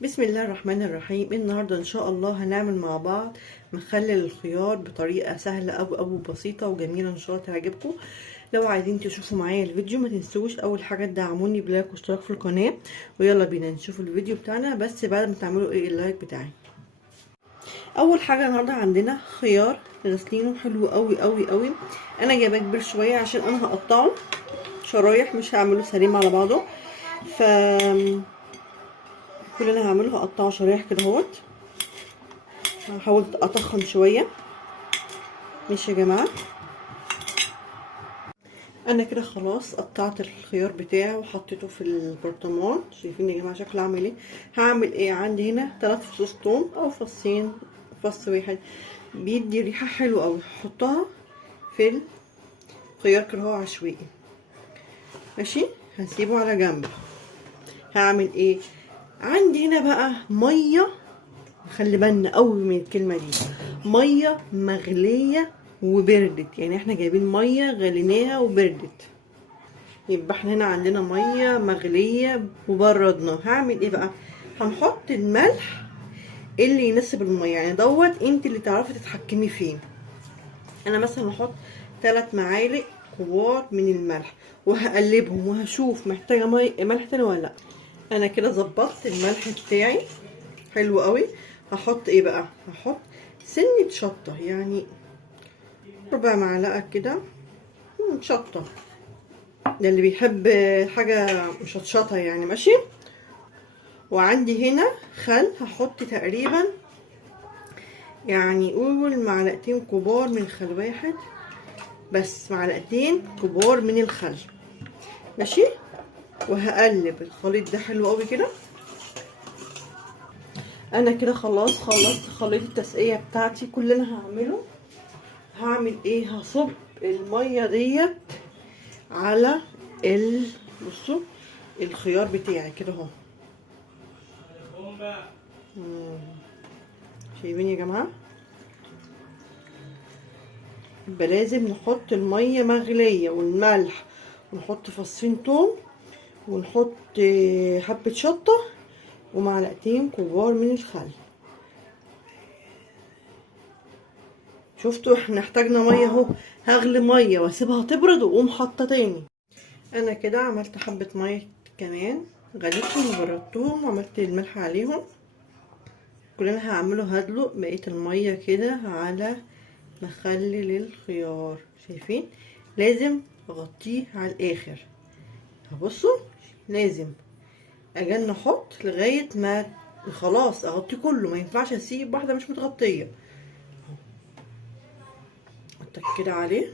بسم الله الرحمن الرحيم. النهارده ان شاء الله هنعمل مع بعض مخلل الخيار بطريقه سهله او بسيطه وجميله، ان شاء الله تعجبكم. لو عايزين تشوفوا معايا الفيديو ما تنسوش اول حاجه تدعموني بلايك واشتراك في القناه، ويلا بينا نشوف الفيديو بتاعنا. بس بعد ما تعملوا اللايك بتاعي. اول حاجه النهارده عندنا خيار غسلينه حلو قوي قوي قوي. انا جايباه كبير شويه عشان انا هقطعه شرايح، مش هعمله سليم على بعضه. ف كل اللي انا هعمله هقطعه شرايح كده اهوت. هحاول اطخن شويه. ماشي يا جماعه، انا كده خلاص قطعت الخيار بتاعي وحطيته في البرطمان. شايفين يا جماعه شكله عامل ايه؟ هعمل ايه؟ عندي هنا 3 فصوص توم او فصين، فص واحد بيدي ريحه حلوه قوي. هحطها في الخيار كده هو عشوائي. ماشي، هسيبه على جنب. هعمل ايه؟ عندي هنا بقى ميه، خلي بالنا قوي من الكلمه دي، ميه مغليه وبردت. يعني احنا جايبين ميه غليناها وبردت، يبقى احنا هنا عندنا ميه مغليه وبردناها. هعمل ايه بقى؟ هنحط الملح اللي يناسب الميه، يعني دوت انت اللي تعرفي تتحكمي فيه. انا مثلا هحط 3 معالق كبار من الملح، وهقلبهم وهشوف محتاجه ملح تاني ولا لا. انا كده ظبطت الملح بتاعي حلو قوي. هحط ايه بقى؟ هحط سنه شطه، يعني ربع معلقه كده شطه، ده اللي بيحب حاجه مشطشطه يعني. ماشي. وعندي هنا خل، هحط تقريبا يعني قول معلقتين كبار من الخل، واحد بس، معلقتين كبار من الخل. ماشي. وهقلب الخليط ده حلو قوي كده. انا كده خلاص خلصت خليط التسقيه بتاعتي. كل اللي انا هعمله هعمل ايه؟ هصب الميه ديت على بصوا الخيار بتاعي كده اهو. شايفين يا جماعه؟ يبقى لازم نحط الميه مغليه والملح، ونحط فصين توم، ونحط حبه شطه، ومعلقتين كبار من الخل. شفتوا احنا احتاجنا ميه اهو. هغلي ميه واسيبها تبرد واقوم حاطه تاني. انا كده عملت حبه ميه كمان، غليتهم وبردتهم وعملت الملح عليهم. كل اللي انا هعمله هدلق بقيه الميه كده على مخلل الخيار. شايفين؟ لازم اغطيه على الاخر. هبصوا، لازم اجي احط لغايه ما خلاص اغطيه كله، ما ينفعش اسيب واحده مش متغطيه. حطك كده عليه،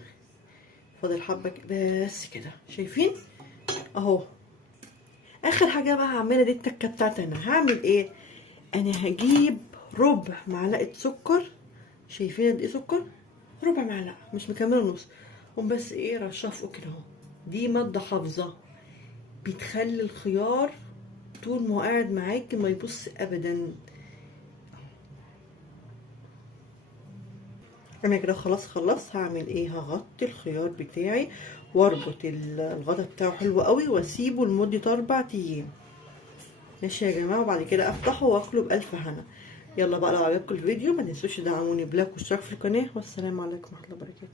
فاضل حبه بس كده. شايفين اهو؟ اخر حاجه بقى هعملها دي التكه بتاعتي. انا هعمل ايه؟ انا هجيب ربع معلقه سكر. شايفين قد ايه سكر؟ ربع معلقه، مش مكمله نص. قوم بس ايه رشها فوق كده اهو. دي ماده حافظه بتخلي الخيار طول ما هو قاعد معاكي ما يبص ابدا. انا كده خلاص خلصت. هعمل ايه؟ هغطي الخيار بتاعي واربط الغطا بتاعه حلو قوي واسيبه لمده 4 ايام. ماشي يا جماعه، وبعد كده افتحه واكله بالف هنا. يلا بقى، لو عجبكم الفيديو ما تنسوش تدعموني بلايك واشتراك في القناه، والسلام عليكم ورحمه الله وبركاته.